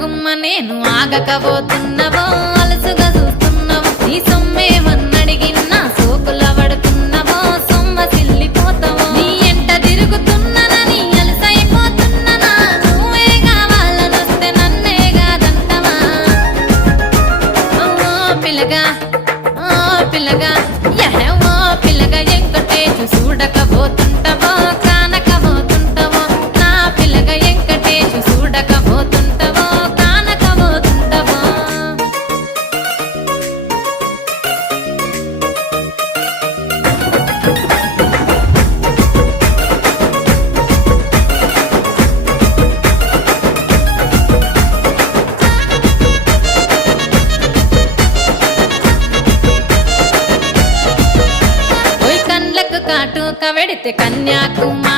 గుమ్మ నేను ఆగకపోతున్నవో అలసుగా చూస్తున్నవో నీ సొమ్మేమన్నడిగిన్నా సోకుల పడుతున్నవో సొమ్మ సిల్లిపోతావో నీ ఎంట తిరుగుతున్ననని అలసైపోతున్ననా నువ్వే కావాలనొస్తే నన్నే కాదంటవా ఓ పిల్లగా ఓ పిల్లగా యహో పిల్లగా ఎంకటేశు చూడకపోతుంటవో కానకపోతుంటవో నా పిల్లగా ఎంకటేశు చూడకపోతుంటవో కానకపోతుంటవో ఓయ్ కండ్లకు కాటుక వెడితే కన్యాకుమారి